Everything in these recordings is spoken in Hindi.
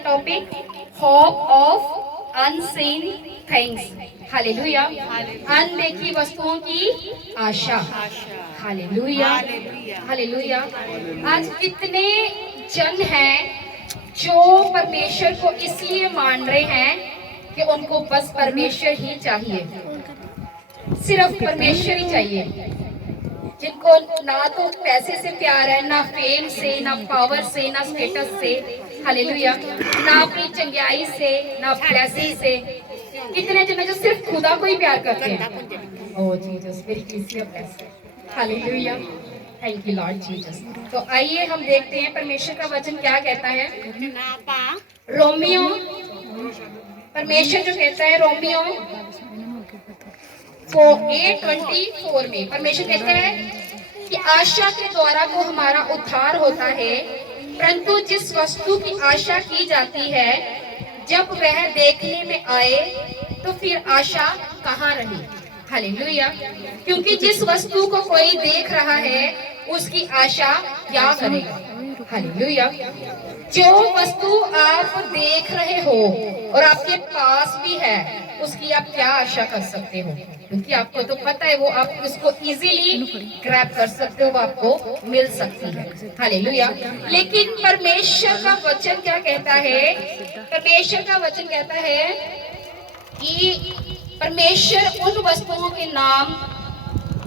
Topic hope of unseen things. Hallelujah. अनदेखी वस्तुओं की आशा। Hallelujah, hallelujah. आज कितने जन हैं जो परमेश्वर को इसलिए मान रहे हैं कि उनको बस परमेश्वर ही चाहिए, सिर्फ परमेश्वर ही चाहिए, जिनको ना तो पैसे से प्यार है, ना फेम से, ना पावर से, ना स्टेटस से, हालेलुया, ना अपनी चंगाई से, ना ब्लेसिंग से। कितने जन जो सिर्फ खुदा को ही प्यार करते हैं। ओह जीसस, मेरी कलीसिया ब्लेस है। Hallelujah, thank you Lord Jesus. तो आइए हम देखते हैं परमेश्वर का वचन क्या कहता है। रोमियो, परमेश्वर जो कहता है रोमियो 8:24 में परमेश्वर कहते हैं कि आशा के द्वारा को हमारा उद्धार होता है, परंतु जिस वस्तु की आशा की जाती है जब वह देखने में आए तो फिर आशा कहाँ रही। हालेलुया। क्योंकि जिस वस्तु को कोई देख रहा है उसकी आशा क्या करेगा। हालेलुया। जो वस्तु आप देख रहे हो और आपके पास भी है उसकी आप क्या आशा कर सकते हो, क्योंकि आपको तो पता है वो आप उसको इजीली ग्रैब कर सकते हो, वो आपको मिल सकती है। हालेलुया। लेकिन परमेश्वर का वचन क्या कहता है। परमेश्वर का वचन कहता है कि परमेश्वर उन वस्तुओं के नाम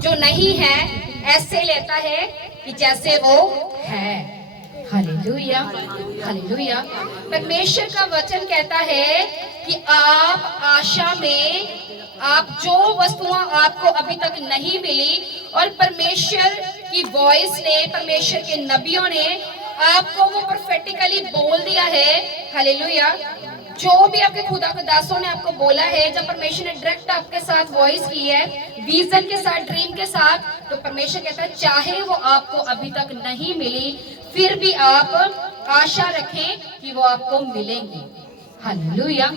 जो नहीं है ऐसे लेता है कि जैसे वो है। Hallelujah, hallelujah. परमेश्वर का वचन कहता है कि आप आशा में, आप जो वस्तुएं आपको अभी तक नहीं मिली और परमेश्वर की वॉइस ने, परमेश्वर के नबियों ने आपको वो प्रोफेटिकली बोल दिया है। हालेलुया। जो भी आपके खुदा के दासों ने आपको बोला है, जब परमेश्वर ने डायरेक्ट आपके साथ वॉइस की है, विजन के साथ, ड्रीम के साथ, तो परमेश्वर कहता है चाहे वो आपको अभी तक नहीं मिली फिर भी आप आशा रखें कि वो आपको मिलेंगी। हालेलुया।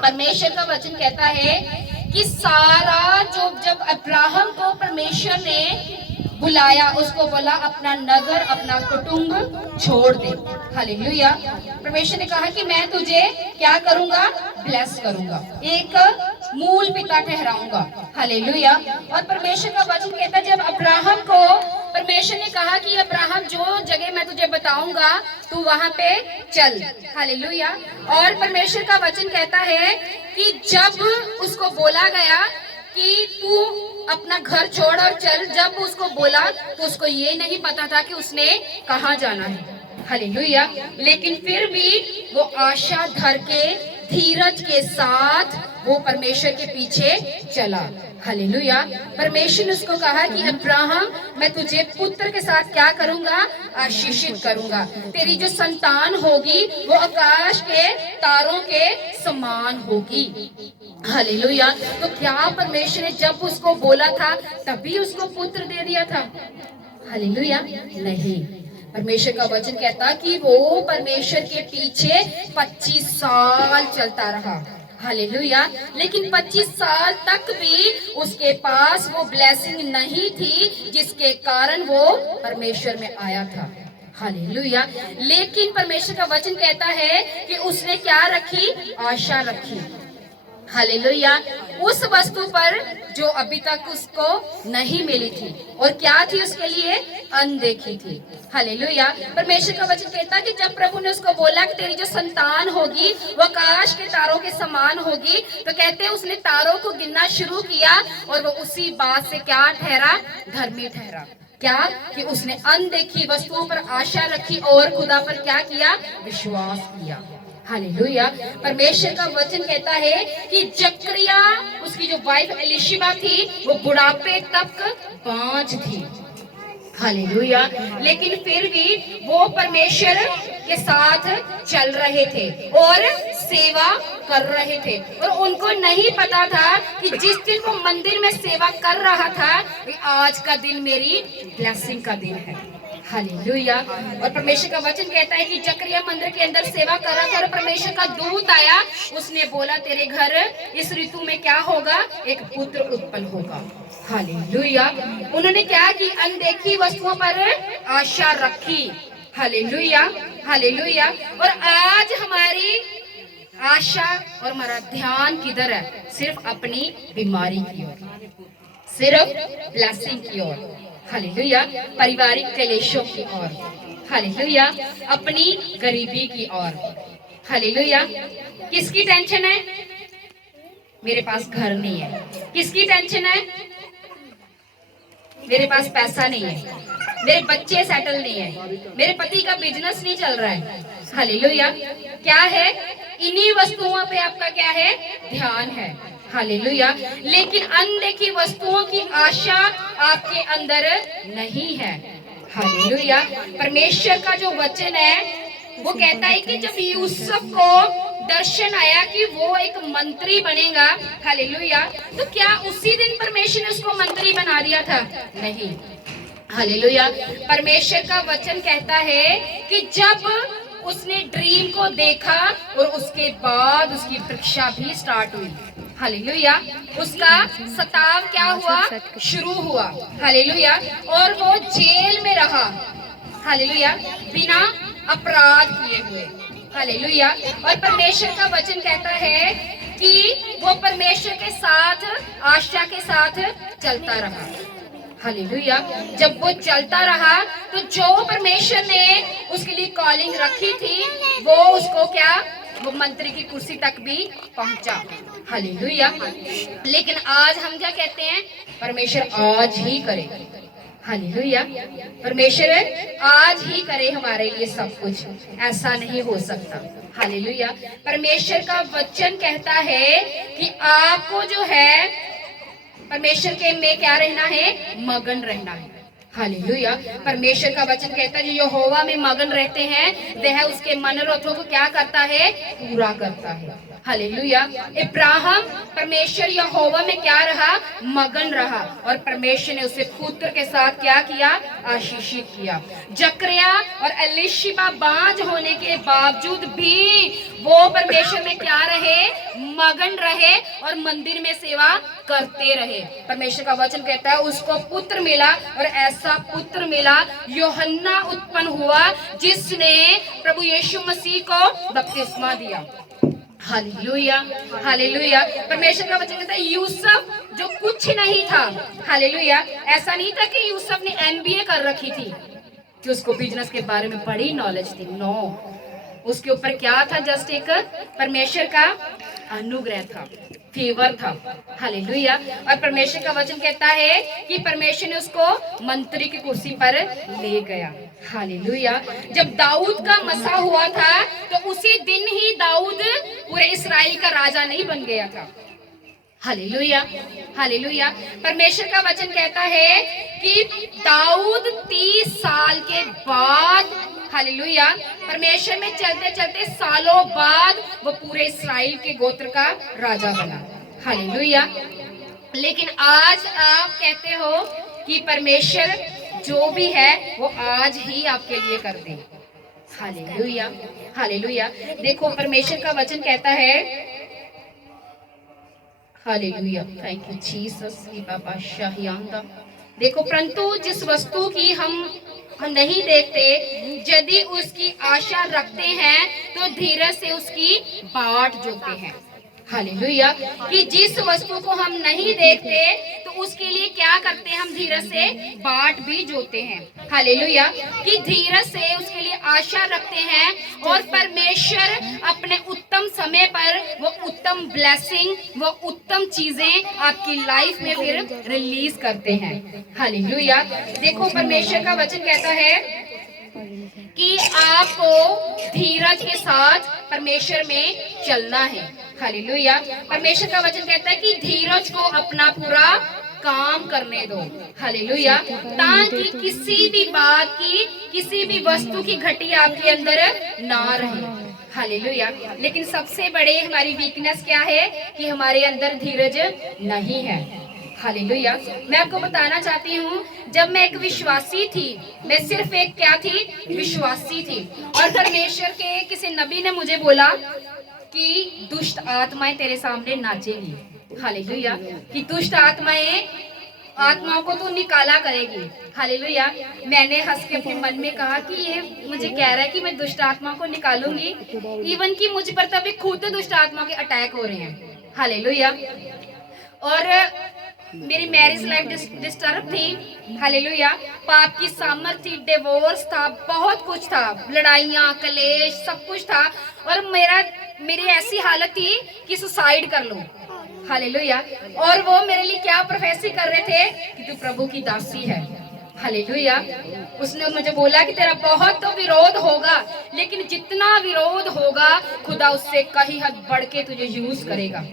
परमेश्वर का वचन कहता है कि सारा जो, जब अब्राहम को परमेश्वर ने बुलाया, उसको बोला अपना नगर, अपना कुटुंब छोड़ दे। हालेलुया। परमेश्वर ने कहा कि मैं तुझे क्या करूंगा, ब्लेस करूंगा, एक मूल पिता ठहराऊंगा। हालेलुया। और परमेश्वर का वचन कहता है जब अब्राहम को परमेश्वर ने कहा कि अब्राहम जो जगह मैं तुझे बताऊंगा तू वहां पे चल। हालेलुया। और परमेश्वर का वचन कहता है कि जब उसको बोला गया कि तू अपना घर छोड़ और चल, जब उसको बोला तो उसको ये नहीं पता था कि उसने कहाँ जाना है। हालेलुया। लेकिन फिर भी वो आशा धर के, धीरज के साथ वो परमेश्वर के पीछे चला। हालेलुया। परमेश्वर ने उसको कहा कि अब्राहम मैं तुझे पुत्र के साथ क्या करूंगा, आशीषित करूंगा, तेरी जो संतान होगी वो आकाश के तारों के समान होगी। हालेलुया। तो क्या परमेश्वर ने जब उसको बोला था तभी उसको पुत्र दे दिया था। हालेलुया। नहीं, परमेश्वर का वचन कहता कि वो परमेश्वर के पीछे 25 साल चलता रहा। हालेलुया। लेकिन 25 साल तक भी उसके पास वो ब्लेसिंग नहीं थी जिसके कारण वो परमेश्वर में आया था। हालेलुया। लेकिन परमेश्वर का वचन कहता है कि उसने क्या रखी, आशा रखी। हालेलुया। उस वस्तु पर जो अभी तक उसको नहीं मिली थी, और क्या थी उसके लिए, अनदेखी थी। हालेलुया। परमेश्वर का वचन कहता है कि जब प्रभु ने उसको बोला कि तेरी जो संतान होगी वो आकाश के तारों के समान होगी, तो कहते हैं उसने तारों को गिनना शुरू किया और वो उसी बात से क्या ठहरा, धर्मी ठहरा। क्या कि उसने अनदेखी वस्तुओं पर आशा रखी और खुदा पर क्या किया, विश्वास किया। हालेलुया। परमेश्वर का वचन कहता है कि जकरिया, उसकी जो वाइफ एलिशिबा थी, वो बुढ़ापे तक बांझ थी। हालेलुया। लेकिन फिर भी वो परमेश्वर के साथ चल रहे थे और सेवा कर रहे थे, और उनको नहीं पता था कि जिस दिन वो मंदिर में सेवा कर रहा था आज का दिन मेरी ब्लेसिंग का दिन है। हालेलुया। और परमेश्वर का वचन कहता है कि जकरिया मंदिर के अंदर सेवा कर रहा था और परमेश्वर का दूत आया, उसने बोला तेरे घर इस ऋतु में क्या होगा, एक पुत्र उत्पन्न होगा। हालेलुया। उन्होंने क्या की, अनदेखी वस्तुओं पर आशा रखी। Hallelujah, hallelujah. और आज हमारी आशा और हमारा ध्यान किधर है? सिर्फ अपनी बीमारी की ओर, सिर्फ ब्लेसिंग की ओर, हालेलुया, पारिवारिक क्लेशों की ओर, हालेलुया, अपनी गरीबी की ओर, हालेलुया। किसकी टेंशन है? मेरे पास घर नहीं है। किसकी टेंशन है? मेरे पास पैसा नहीं है, मेरे बच्चे सेटल नहीं है, मेरे पति का बिजनेस नहीं चल रहा है, हालेलुया। क्या है? इन्हीं वस्तुओं पे आपका क्या है? ध्यान है, हालेलुया। लेकिन अनदेखी वस्तुओं की आशा आपके अंदर नहीं है, हालेलुया। परमेश्वर का जो वचन है वो कहता है कि जब यूसुफ को दर्शन आया कि वो एक मंत्री बनेगा, हालेलुया, तो क्या उसी दिन परमेश्वर ने उसको मंत्री बना दिया था? नहीं, हालेलुया। परमेश्वर का वचन कहता है कि जब उसने ड्रीम को देखा और उसके बाद उसकी परीक्षा भी स्टार्ट हुई, हालेलुया, उसका सताव क्या हुआ? शुरू हुआ, हालेलुया, और वो जेल में रहा, हालेलुया, बिना अपराध किए हुए, हालेलुया। और परमेश्वर का वचन कहता है कि वो परमेश्वर के साथ, आशा के साथ चलता रहा, हालेलुया। जब वो चलता रहा तो जो परमेश्वर ने उसके लिए कॉलिंग रखी थी वो उसको क्या? वो मंत्री की कुर्सी तक भी पहुंचा, हालेलुया। लेकिन आज हम क्या कहते हैं? परमेश्वर आज ही करे, हालेलुया, परमेश्वर आज ही करे हमारे लिए सब कुछ, ऐसा नहीं हो सकता, हालेलुया। परमेश्वर का वचन कहता है कि आपको जो है परमेश्वर के में क्या रहना है? मगन रहना है, हालेलुया। परमेश्वर का वचन कहता है जो यहोवा में मगन रहते हैं वह उसके मनोरथों को क्या करता है? पूरा करता है, हालेलुया। इब्राहिम परमेश्वर यहोवा में क्या रहा? मगन रहा, और परमेश्वर ने उसे पुत्र के साथ क्या किया? आशीषित किया। जकरिया और एलिशिबा बांझ होने के बावजूद भी वो परमेश्वर में क्या रहे? मगन रहे और मंदिर में सेवा करते रहे। परमेश्वर का वचन कहता है उसको पुत्र मिला, और ऐसा पुत्र मिला यूहन्ना उत्पन्न हुआ जिसने प्रभु यीशु मसीह को बपतिस्मा दिया, हालेलुया, हालेलुया। परमेश्वर का वचन कहता है यूसुफ जो कुछ नहीं था, हालेलुया, ऐसा नहीं था कि यूसुफ ने MBA कर रखी थी कि उसको बिजनेस के बारे में बड़ी नॉलेज थी, नो, उसके ऊपर क्या था? जस्ट एक परमेश्वर का अनुग्रह था, फेवर था, हालेलुया। और परमेश्वर का वचन कहता है कि परमेश्वर ने उसको मंत्री की कुर्सी पर ले गया, हालेलुया। जब दाऊद का मसा हुआ था तो उसी दिन ही दाऊद पूरे इस्राएल का राजा नहीं बन गया था, हालेलुया, हालेलुया। परमेश्वर का वचन कहता है कि दाऊद 30 साल के बाद, हालेलुया, परमेश्वर में चलते चलते सालों बाद वो पूरे इस्राएल के गोत्र का राजा बना, हालेलुया। लेकिन आज आप कहते हो कि परमेश्वर जो भी है वो आज ही आपके लिए कर दे, हालेलुया, हालेलुया। देखो परमेश्वर का वचन कहता है, हालेलुया, थैंक यू जीसस, बाबा शाहियांदा। देखो परंतु जिस वस्तु की हम नहीं देखते, यदि उसकी आशा रखते हैं तो धीरज से उसकी बाट जोते हैं, हालेलुया। कि जिस वस्तु को हम नहीं देखते तो उसके लिए क्या करते हैं? हम धीरज से बाट भी जोते हैं, हालेलुया। कि धीरज से उसके लिए आशा रखते हैं और परमेश्वर अपने उत्तम समय पर वो उत्तम ब्लेसिंग, वो उत्तम चीजें आपकी लाइफ में फिर रिलीज करते हैं, हालेलुया। देखो परमेश्वर का वचन कहता है कि आपको धीरज के साथ परमेश्वर में चलना है, हालेलुया। परमेश्वर का वचन कहता है कि धीरज को अपना पूरा काम करने दो, हालेलुया, ताकि किसी भी बात की, किसी भी वस्तु की घटी आपके अंदर ना रहे, हालेलुया। लेकिन सबसे बड़े हमारी वीकनेस क्या है? कि हमारे अंदर धीरज नहीं है, हालेलुया। मैं आपको बताना चाहती हूँ, जब मैं एक विश्वासी थी, मैं सिर्फ एक क्या थी? विश्वासी थी, और परमेश्वर के किसी नबी ने मुझे बोला कि दुष्ट आत्माएं तेरे सामने नाचेंगी, हालेलुया। कि दुष्ट आत्माएं आत्माओं को तो निकाला करेगी। हालेलुया। मैंने हंस के अपने मन में कहा कि ये मुझे कह रहा है कि मैं दुष्ट आत्माओं को निकालूंगी, इवन कि मुझ पर तो अभी खुद दुष्ट आत्माओं के अटैक हो रहे हैं। हालेलुया। और मेरी मैरिज लाइफ डिस्टर्ब थी। हालेलुया। पाप की सामर्थ थी, डिवोर्स था, बहुत कुछ था, लड़ाइयाँ, कलेश, सब कुछ था। और मेरी ऐसी हालत थी कि सुसाइड कर लूं। हालेलुया। और वो मेरे लिए क्या प्रोफेसी कर रहे थे कि तू प्रभु की दासी है। हालेलुया। उसने मुझे बोला कि तेरा बहुत तो विरोध होगा, लेकिन जितना विरोध होगा खुदा उससे कहीं हद बढ़ के तुझे यूज करेगा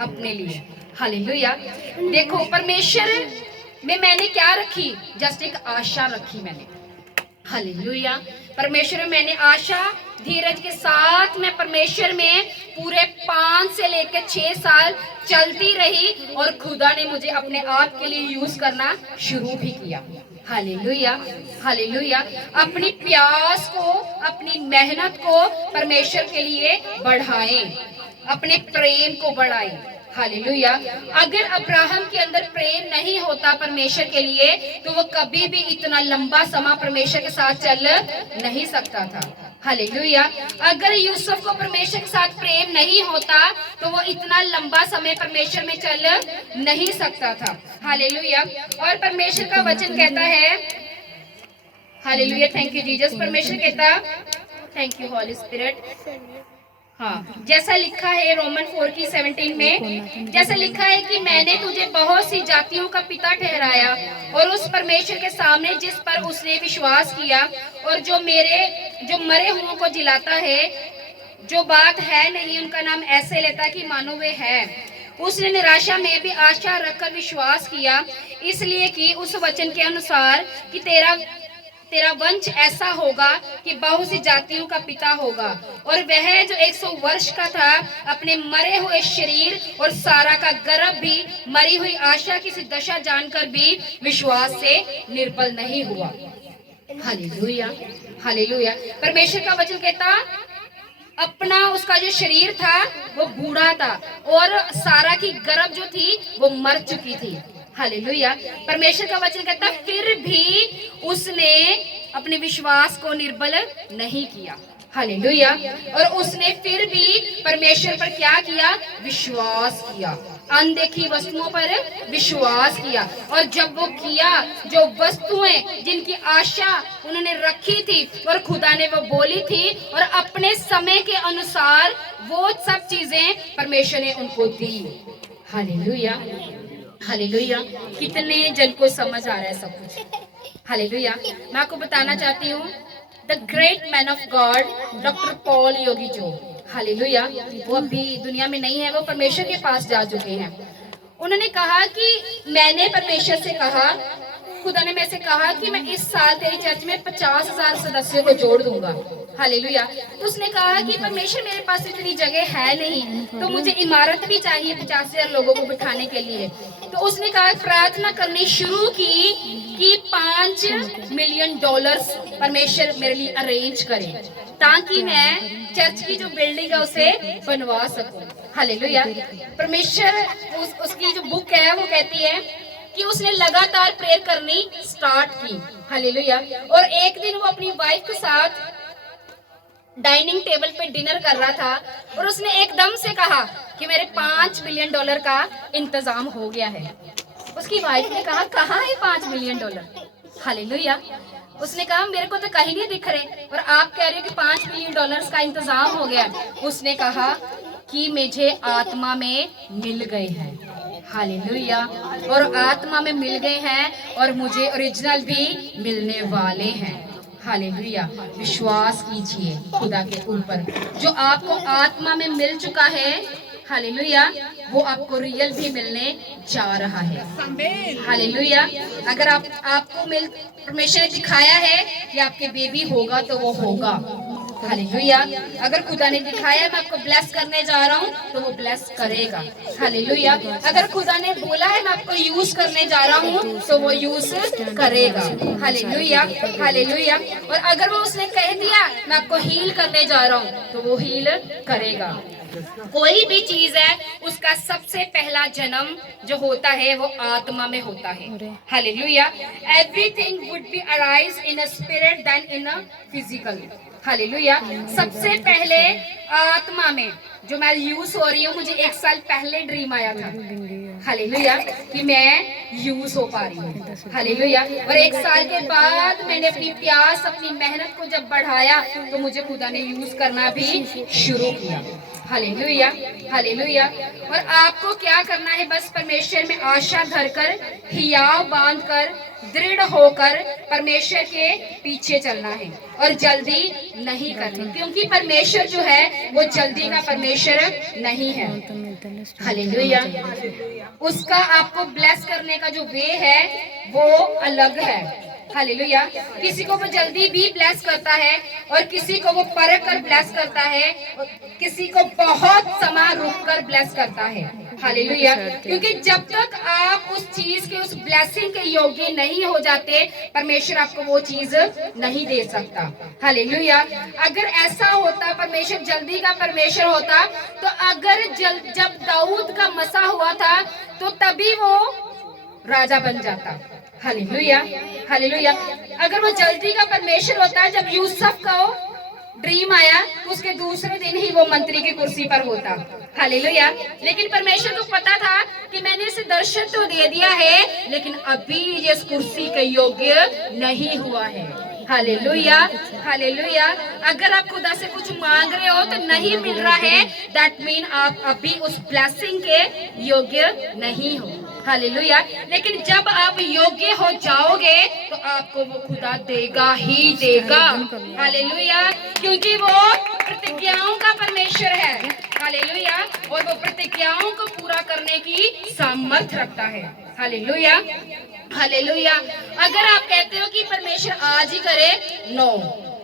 अपने लिए। हालेलुया। देखो परमेश्वर में मैंने क्या रखी, जस्ट एक आशा रखी मैंने। हालेलुया। परमेश्वर में मैंने आशा, धीरज के साथ मैं परमेश्वर में पूरे 5 से लेकर 6 साल चलती रही और खुदा ने मुझे अपने आप के लिए यूज करना शुरू भी किया। हालेलुया। हालेलुया। अपनी प्यास को, अपनी मेहनत को परमेश्वर के लिए बढ़ाएं, अपने प्रेम को बढ़ाएं। हालेलुया। अगर अब्राहम के अंदर प्रेम नहीं होता परमेश्वर के लिए तो वो कभी भी इतना लंबा समय परमेश्वर के साथ चल नहीं सकता था। हालेलुया। अगर यूसुफ को परमेश्वर के साथ प्रेम नहीं होता तो वो इतना लंबा समय परमेश्वर में चल नहीं सकता था। हालेलुया। और परमेश्वर का वचन कहता है, हालेलुया, थैंक यू जीसस। परमेश्वर कहता, थैंक यू हॉली स्पिरिट। हाँ, जैसा लिखा है रोमन 4:17 में, जैसा लिखा है कि मैंने तुझे बहुत सी जातियों का पिता ठहराया और उस परमेश्वर के सामने जिस पर उसने विश्वास किया और जो मरे हुओं को जिलाता है, जो बात है नहीं उनका नाम ऐसे लेता कि मानो वे है। उसने निराशा में भी आशा रखकर विश्वास किया, इसलिए कि उस वचन के अनुसार कि तेरा वंश ऐसा होगा कि बहुत सी जातियों का पिता होगा। और वह जो 100 वर्ष का था अपने मरे हुए शरीर और सारा का गर्भ भी मरी हुई आशा की सी दशा जानकर भी विश्वास से निर्बल नहीं हुआ। हालेलुया। हालेलुया। परमेश्वर का वचन कहता, अपना उसका जो शरीर था वो बूढ़ा था और सारा की गर्भ जो थी वो मर चुकी थी। हालेलुया। परमेश्वर का वचन कहता फिर भी उसने अपने विश्वास को निर्बल नहीं किया। हालेलुया। और उसने फिर भी परमेश्वर पर क्या किया, विश्वास किया, अनदेखी वस्तुओं पर विश्वास किया। और जब वो किया, जो वस्तुएं जिनकी आशा उन्होंने रखी थी और खुदा ने वो बोली थी और अपने समय के अनुसार वो सब चीजें परमेश्वर ने उनको दी। हालेलुया। हालेलुया। कितने जन को समझ आ रहा है सब कुछ। हालेलुया। मैं आपको बताना चाहती हूँ, the great man of God doctor Paul योगीजो, हालेलुया, वो अभी दुनिया में नहीं है, वो परमेश्वर के पास जा चुके हैं। उन्होंने कहा कि मैंने परमेश्वर से कहा, खुदा ने मेरे से कहा कि मैं इस साल तेरी चर्च में 50,000 सदस्यों को जोड़ दूंगा। हालेलुया। तो उसने कहा कि परमेश्वर मेरे पास इतनी जगह है नहीं, तो मुझे इमारत भी चाहिए 50,000 लोगों को बिठाने के लिए। तो उसने कहा, प्रार्थना करनी शुरू की कि $5 मिलियन परमेश्वर मेरे लिए अरेंज करे ताकि मैं चर्च की जो बिल्डिंग है उसे बनवा सकूं। हालेलुया। परमेश्वर उसकी जो बुक है वो कहती है कि उसने लगातार प्रेयर करनी स्टार्ट की। हालेलुया। और एक दिन वो अपनी वाइफ के साथ डाइनिंग टेबल पे डिनर कर रहा था और उसने एकदम से कहा कि मेरे $5 मिलियन का इंतजाम हो गया है। उसकी वाइफ ने कहा, कहाँ है $5 मिलियन? हालेलुया। उसने कहा, मेरे को तो कहीं नहीं दिख रहे और आप कह रहे हो कि $5 मिलियन का इंतजाम हो गया। उसने कहा कि मुझे आत्मा में मिल गए हैं। हालेलुया। और आत्मा में मिल गए हैं और मुझे ओरिजिनल भी मिलने वाले हैं। हालेलुया। विश्वास कीजिए खुदा के ऊपर, जो आपको आत्मा में मिल चुका है, हालेलुया, वो आपको रियल भी मिलने जा रहा है। हालेलुया। अगर आपको परमेश्वर ने दिखाया है कि आपके बेबी होगा तो वो होगा। हालेलुया। अगर खुदा ने दिखाया मैं आपको ब्लेस करने जा रहा हूँ तो वो ब्लेस करेगा। हालेलुया। अगर खुदा ने बोला है मैं आपको यूज करने जा रहा हूँ तो वो यूज करेगा। हालेलुया। हालेलुया। और अगर वो उसने कह दिया मैं आपको हील करने जा रहा हूँ तो वो हील करेगा। कोई भी चीज है उसका सबसे पहला जन्म जो होता है वो आत्मा में होता है। Hallelujah. Everything would be arise in a spirit than in a physical. Hallelujah. सबसे पहले आत्मा में, जो मैं यूज हो रही हूँ, मुझे 1 साल पहले ड्रीम आया था, हालेलुया, कि मैं यूज हो पा रही हूँ। हालेलुया। और 1 साल के बाद मैंने अपनी प्यास, अपनी मेहनत को जब बढ़ाया तो मुझे खुदा ने यूज करना भी शुरू किया। Hallelujah, hallelujah. और आपको क्या करना है? बस परमेश्वर में आशा धरकर, हियाव बांधकर, दृढ़ होकर परमेश्वर के पीछे चलना है और जल्दी नहीं करनी, क्योंकि परमेश्वर जो है वो जल्दी का परमेश्वर नहीं है। हालेलुया। उसका आपको ब्लेस करने का जो वे है वो अलग है। हालेलुया। किसी को वो जल्दी भी ब्लेस करता है और किसी को वो परख कर ब्लेस करता है और किसी को बहुत समय रुक कर ब्लेस करता है। हालेलुया। क्योंकि जब तक आप उस चीज के, उस ब्लेसिंग के योग्य नहीं हो जाते, परमेश्वर आपको वो चीज नहीं दे सकता। हालेलुया। अगर ऐसा होता, परमेश्वर जल्दी का परमेश्वर होता, तो अगर जब दाऊद का मसा हुआ था तो तभी वो राजा बन जाता। Hallelujah, hallelujah. अगर वो जल्दी का परमेश्वर होता, जब यूसुफ को ड्रीम आया तो उसके दूसरे दिन ही वो मंत्री की कुर्सी पर होता। हालेलुया। लेकिन परमेश्वर को पता था कि मैंने इसे दर्शन तो दे दिया है, लेकिन अभी ये इस कुर्सी के योग्य नहीं हुआ है। Hallelujah, hallelujah. अगर आप खुदा से कुछ मांग रहे हो तो नहीं मिल रहा है, दैट मीन आप अभी उस ब्लेसिंग के योग्य नहीं हो। हालेलुया। लेकिन जब आप योग्य हो जाओगे तो आपको वो खुदा देगा ही देगा। हालेलुया। क्योंकि वो प्रतिज्ञाओं का परमेश्वर है। हालेलुया। और वो प्रतिज्ञाओं को पूरा करने की सामर्थ रखता है। Hallelujah, hallelujah. अगर आप कहते हो कि परमेश्वर आज ही करे, नो,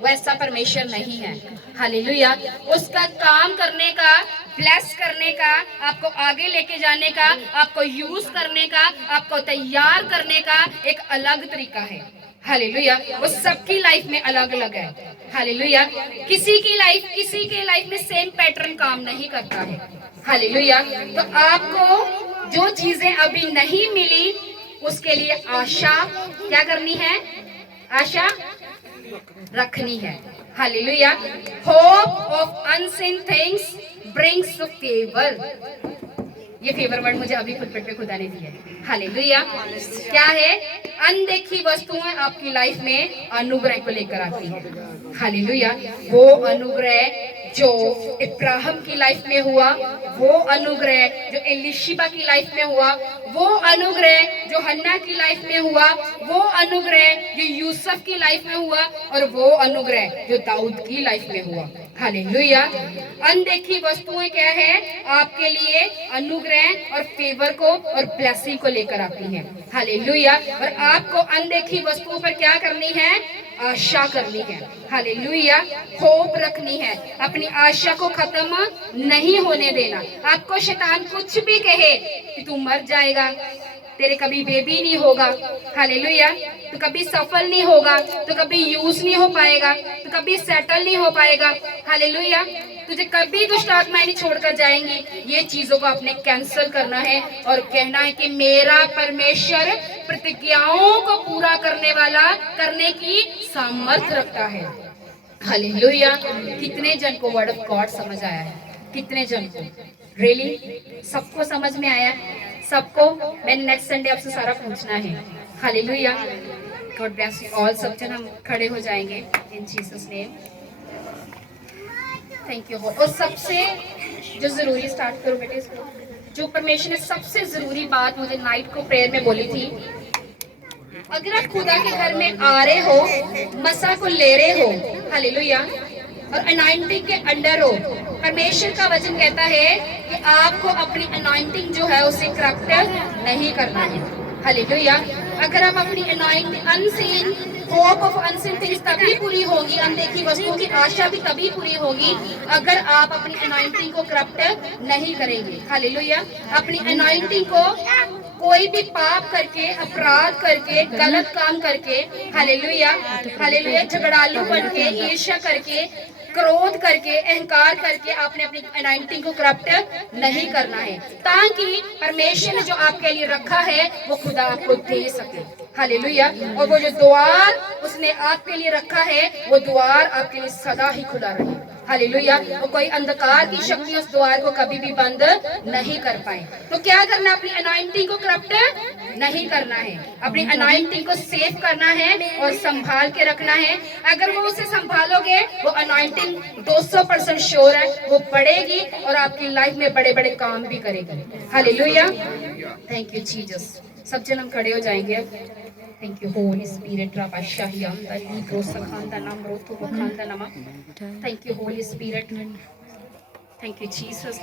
वैसा परमेश्वर नहीं है। हालेलुया। उसका काम करने का, ब्लेस करने का, आपको आगे लेके जाने का, आपको यूज करने का, आपको तैयार करने का एक अलग तरीका है। हालेलुया। वो सबकी लाइफ में अलग अलग है। हालेलुया। किसी के लाइफ में सेम पैटर्न काम नहीं करता है। हालेलुया। तो आपको जो चीजें अभी नहीं मिली उसके लिए आशा क्या करनी है? आशा रखनी है। Hallelujah. Hope of unseen things brings favour. ये फेवर वर्ड मुझे अभी खुद पे खुदा ने दिया है। हालेलुया। क्या है? अनदेखी वस्तुएं आपकी लाइफ में अनुग्रह को लेकर आती है। हालेलुया। वो अनुग्रह जो इब्राहिम की लाइफ में हुआ, वो अनुग्रह जो एलिशिबा की लाइफ में हुआ, वो अनुग्रह जो हन्ना की लाइफ में हुआ, वो अनुग्रह जो यूसुफ की लाइफ में हुआ, और वो अनुग्रह जो दाऊद की लाइफ में हुआ। हालेलुया। अनदेखी वस्तुएं क्या है? आपके लिए अनुग्रह और फेवर को और ब्लेसिंग को लेकर आती हैं। हालेलुया। और आपको अनदेखी वस्तुओं पर क्या करनी है? आशा करनी है। हालेलुया। होप रखनी है। अपनी आशा को खत्म नहीं होने देना। आपको शैतान कुछ भी कहे कि तू मर जाएगा, तेरे कभी बेबी नहीं होगा, हालेलुया, तो कभी सफल नहीं होगा, तो कभी यूज नहीं हो पाएगा, तो कभी सेटल नहीं हो पाएगा, हालेलुया, तुझे कभी दुष्ट आत्माएं नहीं छोड़कर जाएंगी। ये चीजों को आपने कैंसिल करना है और कहना है कि मेरा परमेश्वर प्रतिज्ञाओं को पूरा करने वाला, करने की सामर्थ रखता है। हालेलुया। कितने जन को वर्ड ऑफ गॉड समझ आया है? कितने जन को? रियली सबको समझ में आया? सबको? मैंने नेक्स्ट संडे आपसे सारा पूछना है। Hallelujah. God bless you all. सब जन हम खड़े हो जाएंगे इन जीसस नेम। Thank you. और सबसे जो जरूरी, स्टार्ट करो बेटे इसको, जो परमेश्वर ने सबसे जरूरी बात मुझे नाइट को प्रेयर में बोली थी, अगर आप खुदा के घर में आ रहे हो, मसा को ले रहे हो, हालेलुया, और अनॉइंटिंग के अंडर हो, परमेश्वर का वचन कहता है कि आपको अपनी अनॉइंटिंग जो है उसे करप्ट नहीं करना है। हालेलुया। अगर आप अपनी anointing, unseen hope of unseen things तभी पूरी होगी, अनदेखी वस्तुओं की आशा भी तभी पूरी होगी अगर आप अपनी अनॉइंटिंग को करप्ट नहीं करेंगे। हालेलुया। अपनी अनॉइंटिंग को कोई भी पाप करके, अपराध करके, गलत काम करके, हालेलुया, हालेलुया, झगड़ालू बन के, ईर्ष्या करके, क्रोध करके, अहंकार करके आपने अपनी अनाइंटिंग को करप्ट नहीं करना है, ताकि परमेश्वर ने जो आपके लिए रखा है वो खुदा आपको दे सके। हालेलुया। और वो जो द्वार उसने आपके लिए रखा है वो द्वार आपके लिए सदा ही खुला रहे। हालेलुया। और कोई अंधकार की शक्ति उस द्वार को कभी भी बंद नहीं कर पाए। तो क्या करना, अपनी अनाइंटिंग को करप्ट नहीं करना है, अपनी अनाइंटिंग को सेव करना है और संभाल के रखना है। अगर वो उसे संभालोगे वो अनाइंटिंग 200% श्योर है वो बढ़ेगी और आपकी लाइफ में बड़े बड़े काम भी करेगी। हालेलुया। Thank you Jesus. सब जन हम खड़े हो जाएंगे। Thank you, Holy Spirit. Rabba Shahiyam da Libro Sakhanda Namro Tu Wakhanda Nama. Thank you, Holy Spirit. Thank you, Jesus.